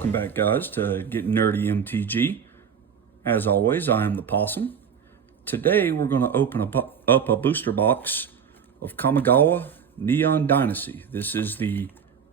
Welcome back, guys, to Getting Nerdy MTG. As always, I am the Possum. Today we're going to open up a booster box of Kamigawa Neon Dynasty. This is the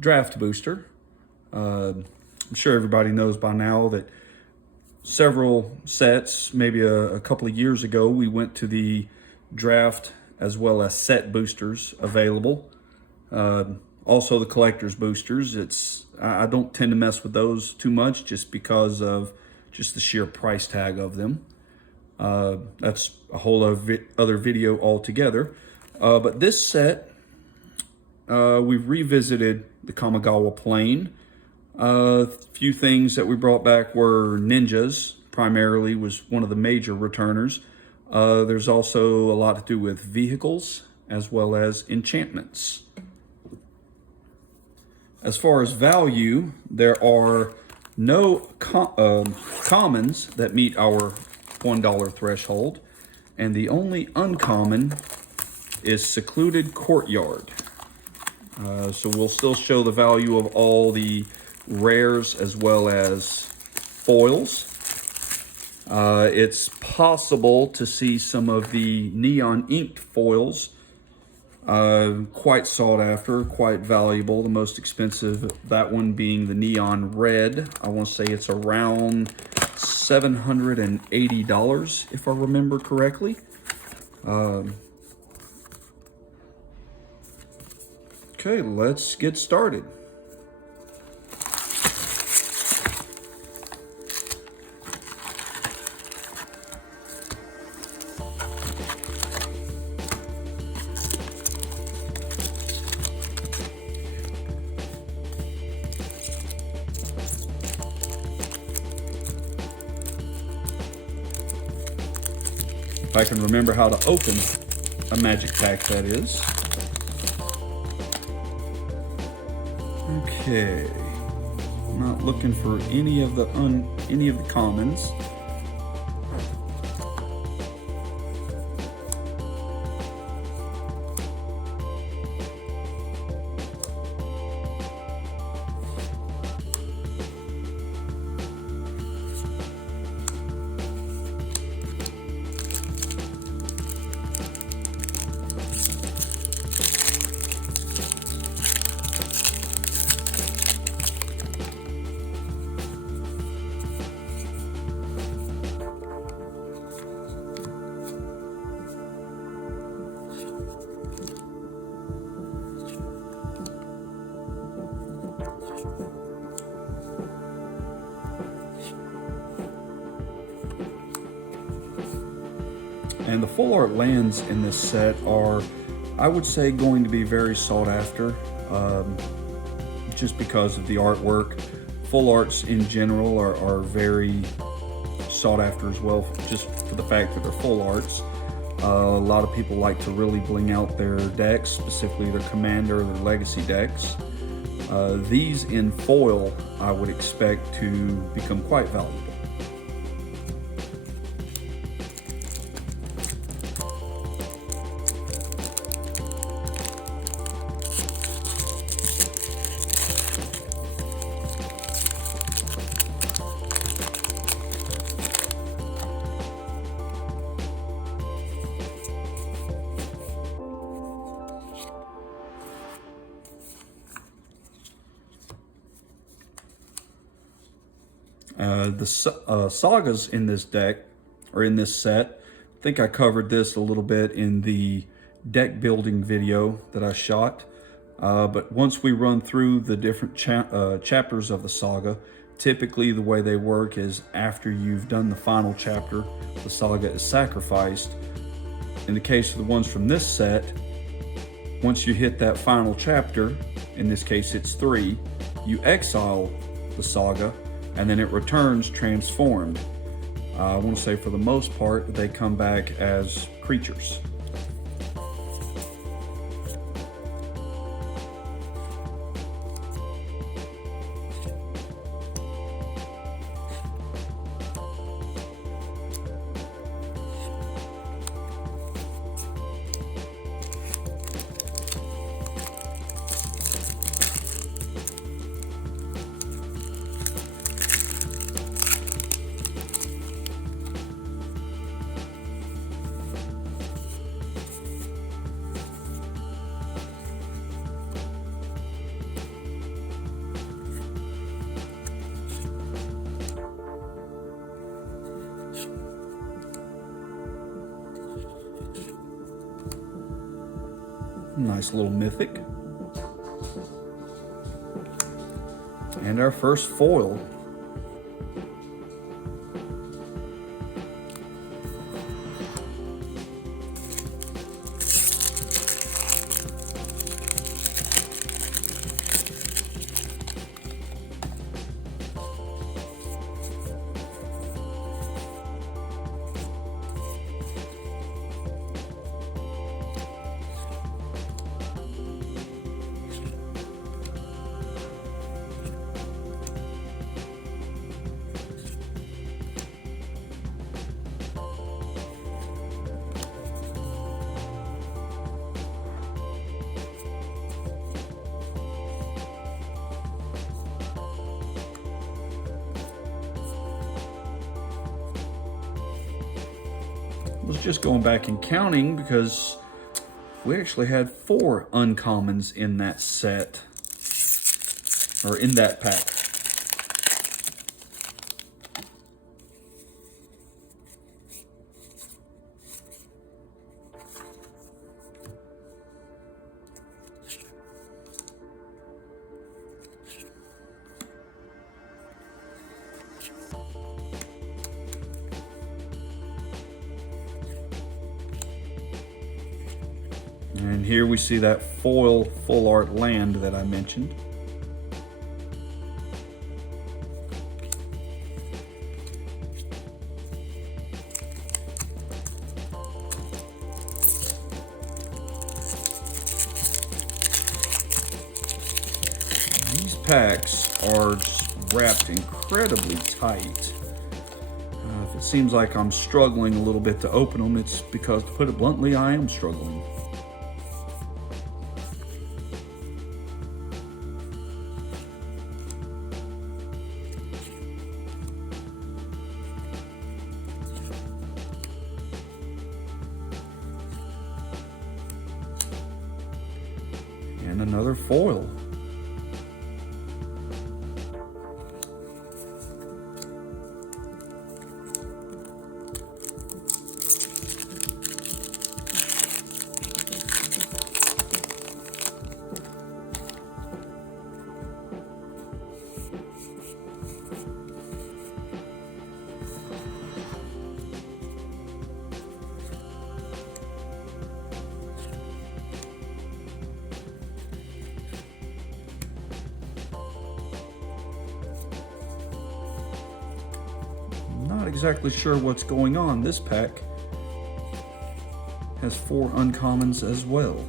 draft booster. I'm sure everybody knows by now that several sets, maybe a couple of years ago, we went to the draft as well as set boosters available. Also the collector's boosters. I don't tend to mess with those too much just because of just the sheer price tag of them. That's a whole other video altogether. But this set, we've revisited the Kamigawa plane. A few things that we brought back were ninjas, primarily was one of the major returners. There's also a lot to do with vehicles as well as enchantments. As far as value, there are no commons that meet our $1 threshold, and the only uncommon is Secluded Courtyard. So we'll still show the value of all the rares as well as foils. It's possible to see some of the neon inked foils. Quite sought after, quite valuable. The most expensive, that one being the neon red. I want to say it's around $780 if I remember correctly. Okay, let's get started. If I can remember how to open a magic pack, that is. Okay, not looking for any of the commons. And the full art lands in this set are, I would say, going to be very sought after, just because of the artwork. Full arts in general are very sought after as well, just for the fact that they're full arts. A lot of people like to really bling out their decks, specifically their Commander or their Legacy decks. These in foil, I would expect to become quite valuable. The sagas in this deck, or in this set, I think I covered this a little bit in the deck building video that I shot. But once we run through the different chapters of the saga, typically the way they work is after you've done the final chapter, the saga is sacrificed. In the case of the ones from this set, once you hit that final chapter, in this case it's 3, you exile the saga, and then it returns transformed. I want to say for the most part, they come back as creatures. Nice little mythic. And our first foil. I was just going back and counting because we actually had 4 uncommons in that set, or in that pack. And here we see that foil full art land that I mentioned. These packs are just wrapped incredibly tight. If it seems like I'm struggling a little bit to open them, it's because, to put it bluntly, I am struggling. And another foil. Not exactly sure what's going on. This pack has 4 uncommons as well.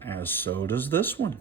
As so does this one.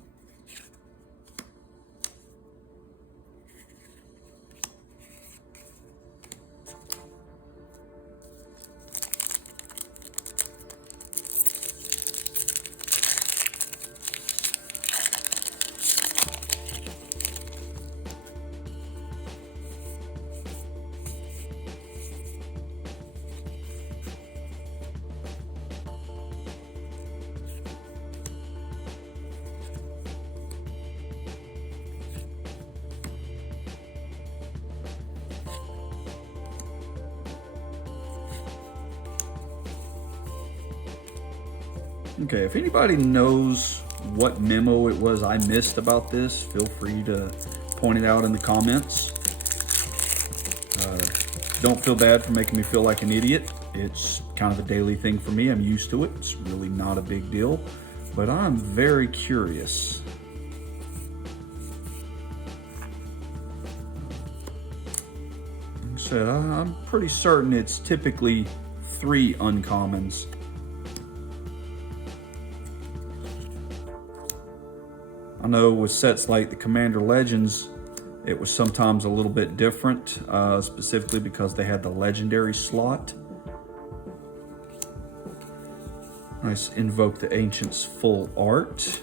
Okay, if anybody knows what memo it was I missed about this, feel free to point it out in the comments. Don't feel bad for making me feel like an idiot. It's kind of a daily thing for me. I'm used to it. It's really not a big deal, but I'm very curious. Like I said, I'm pretty certain it's typically 3 uncommons. I know with sets like the Commander Legends, it was sometimes a little bit different, specifically because they had the legendary slot. Nice Invoke the Ancients full art.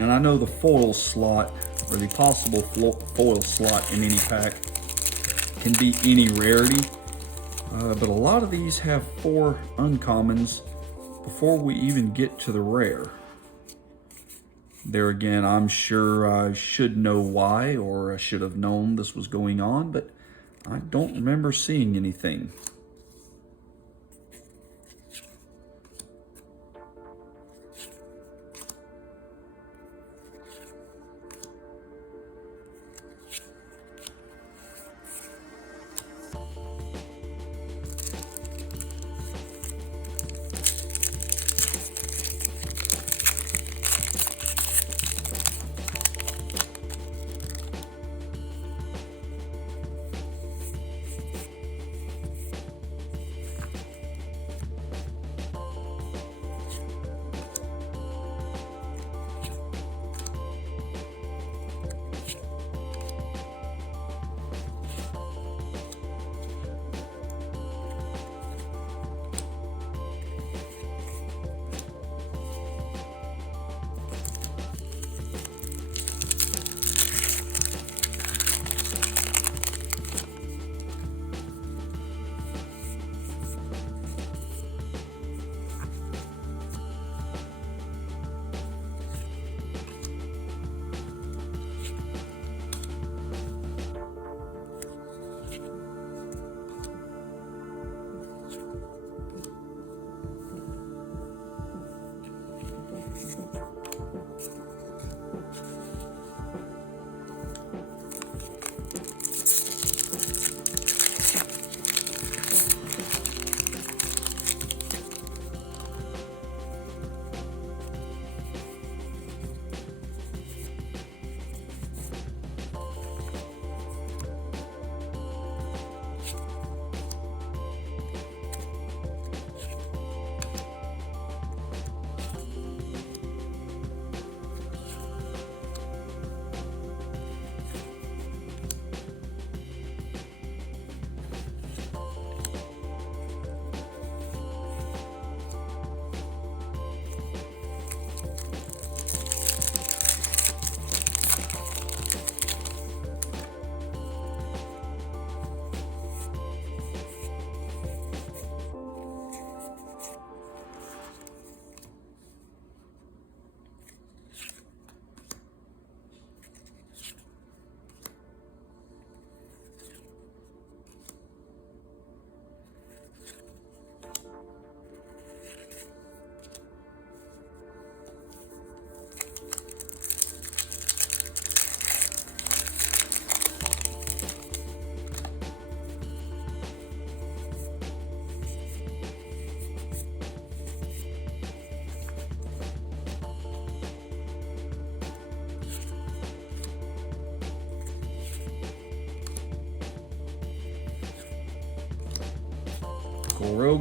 And I know the foil slot, or the possible foil slot in any pack, can be any rarity. But a lot of these have 4 uncommons before we even get to the rare. There again, I'm sure I should know why, or I should have known this was going on, but I don't remember seeing anything.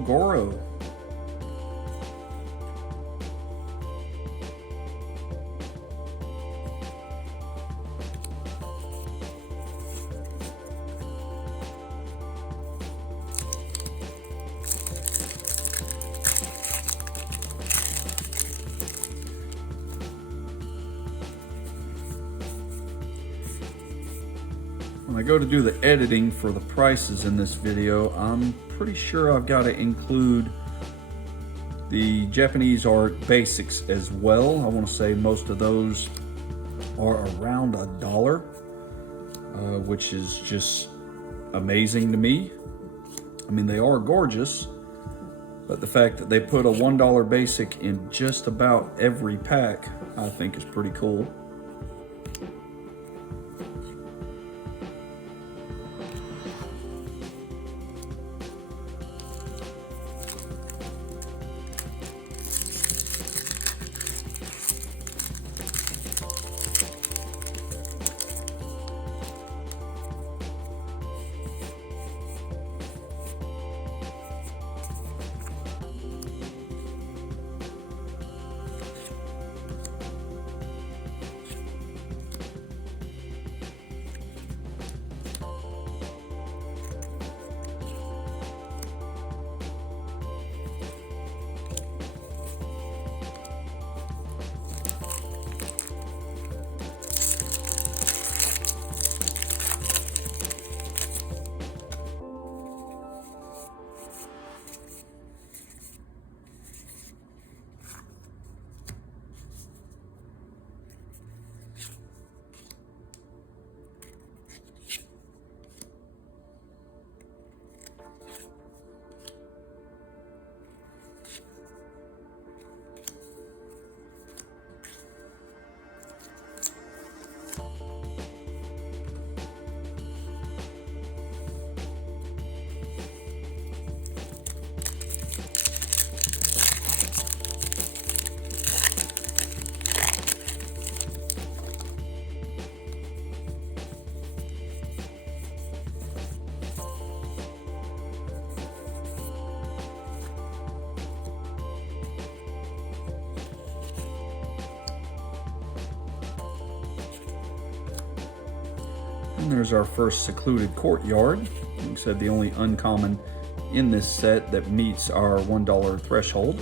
Goro. When I go to do the editing for the prices in this video, I'm pretty sure I've got to include the Japanese art basics as well. I want to say most of those are around $1, which is just amazing to me. I mean, they are gorgeous, but the fact that they put a $1 basic in just about every pack, I think is pretty cool. And there's our first secluded courtyard. Like I said, the only uncommon in this set that meets our $1 threshold.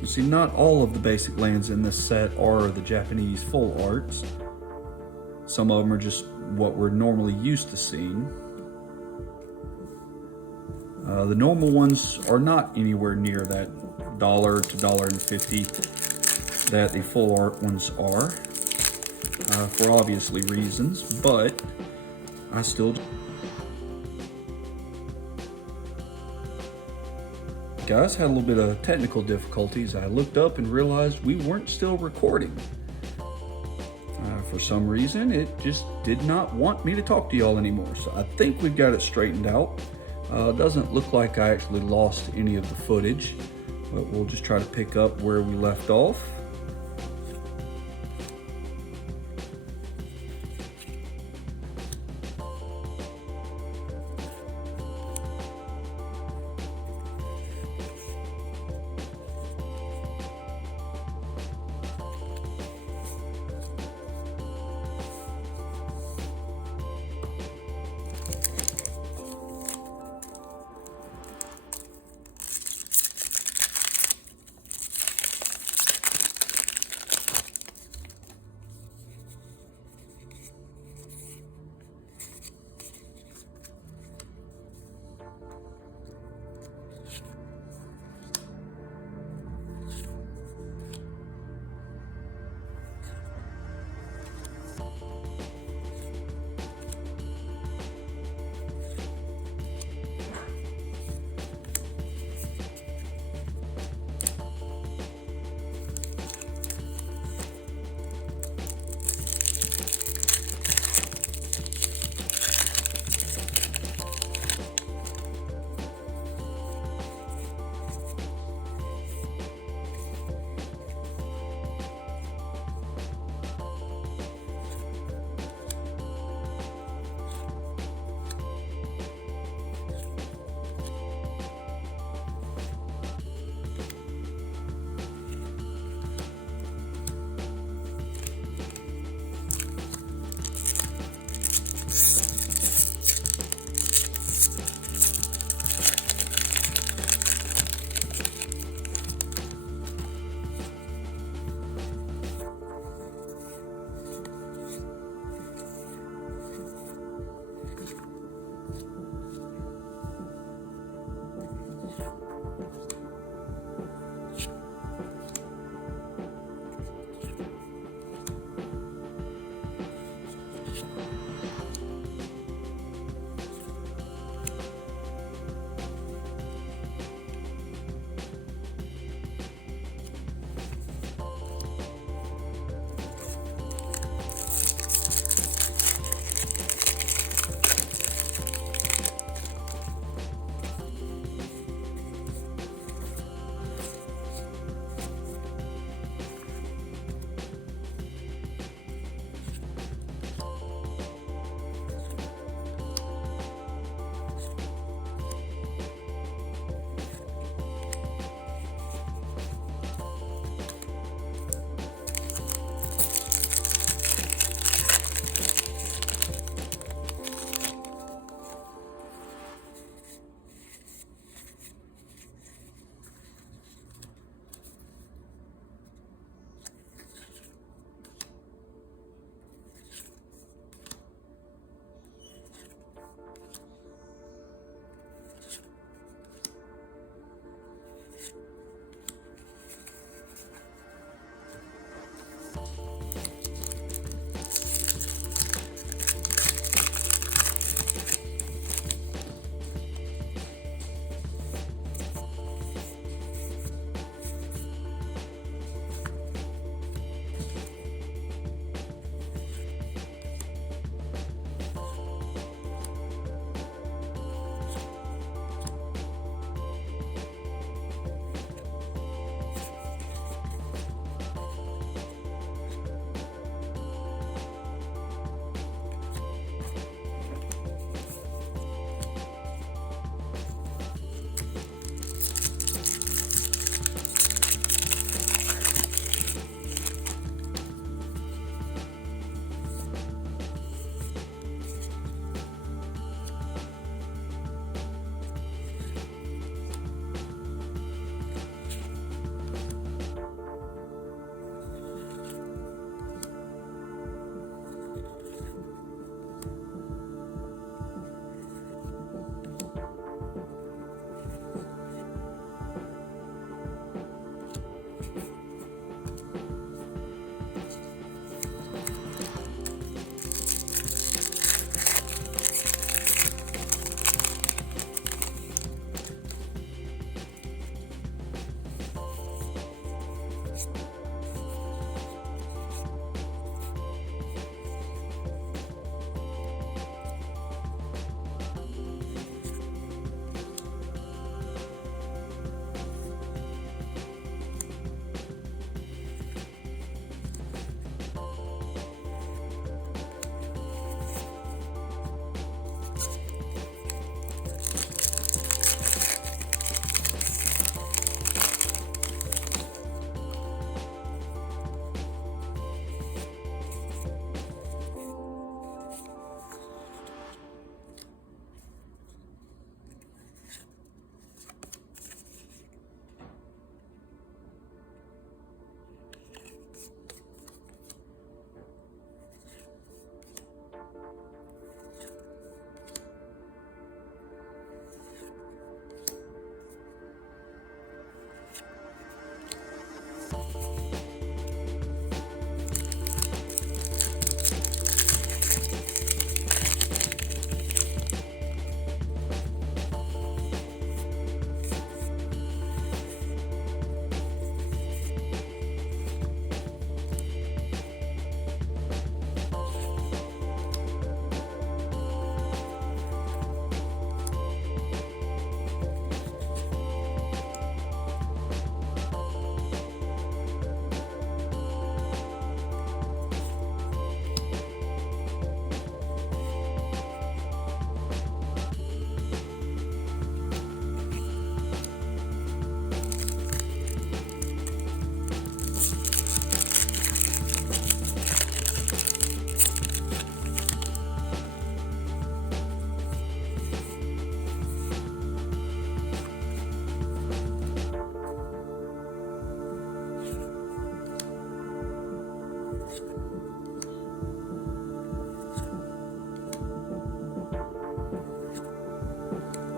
You see, not all of the basic lands in this set are the Japanese full arts. Some of them are just what we're normally used to seeing. The normal ones are not anywhere near that $1 to $1.50 that the full art ones are, for obviously reasons, but I still... Guys, had a little bit of technical difficulties. I looked up and realized we weren't still recording. For some reason, it just did not want me to talk to y'all anymore. So I think we've got it straightened out. Doesn't look like I actually lost any of the footage, but we'll just try to pick up where we left off.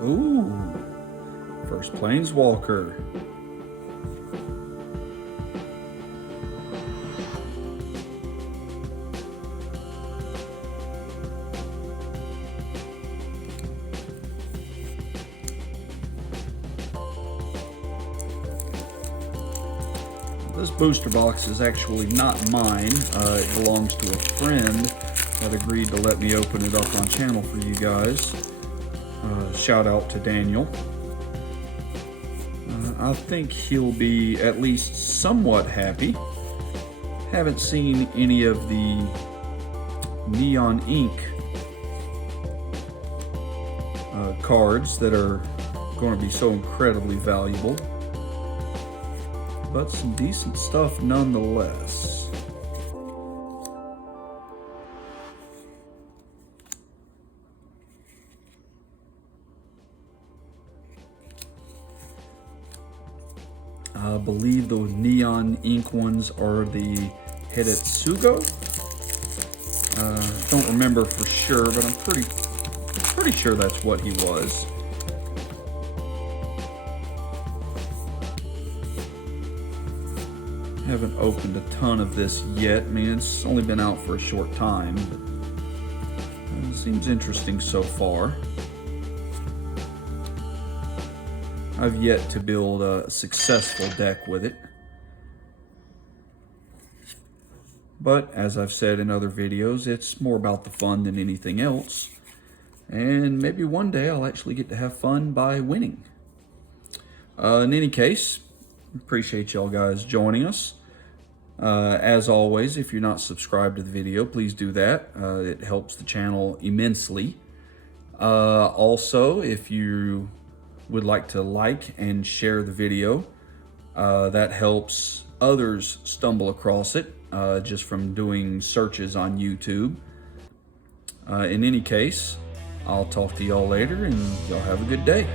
Ooh, first Planeswalker. This booster box is actually not mine. It belongs to a friend that agreed to let me open it up on channel for you guys. Shout out to Daniel. I think he'll be at least somewhat happy. Haven't seen any of the neon ink cards that are going to be so incredibly valuable, but some decent stuff nonetheless. I believe those neon ink ones are the Hidetsugo. Don't remember for sure, but I'm pretty sure that's what he was. Haven't opened a ton of this yet. I mean, it's only been out for a short time, but it seems interesting so far. I've yet to build a successful deck with it. But as I've said in other videos, it's more about the fun than anything else. And maybe one day I'll actually get to have fun by winning. In any case, appreciate y'all guys joining us. As always, if you're not subscribed to the video, please do that. It helps the channel immensely. Also, if you would like to like and share the video, that helps others stumble across it just from doing searches on YouTube. In any case, I'll talk to y'all later, and y'all have a good day.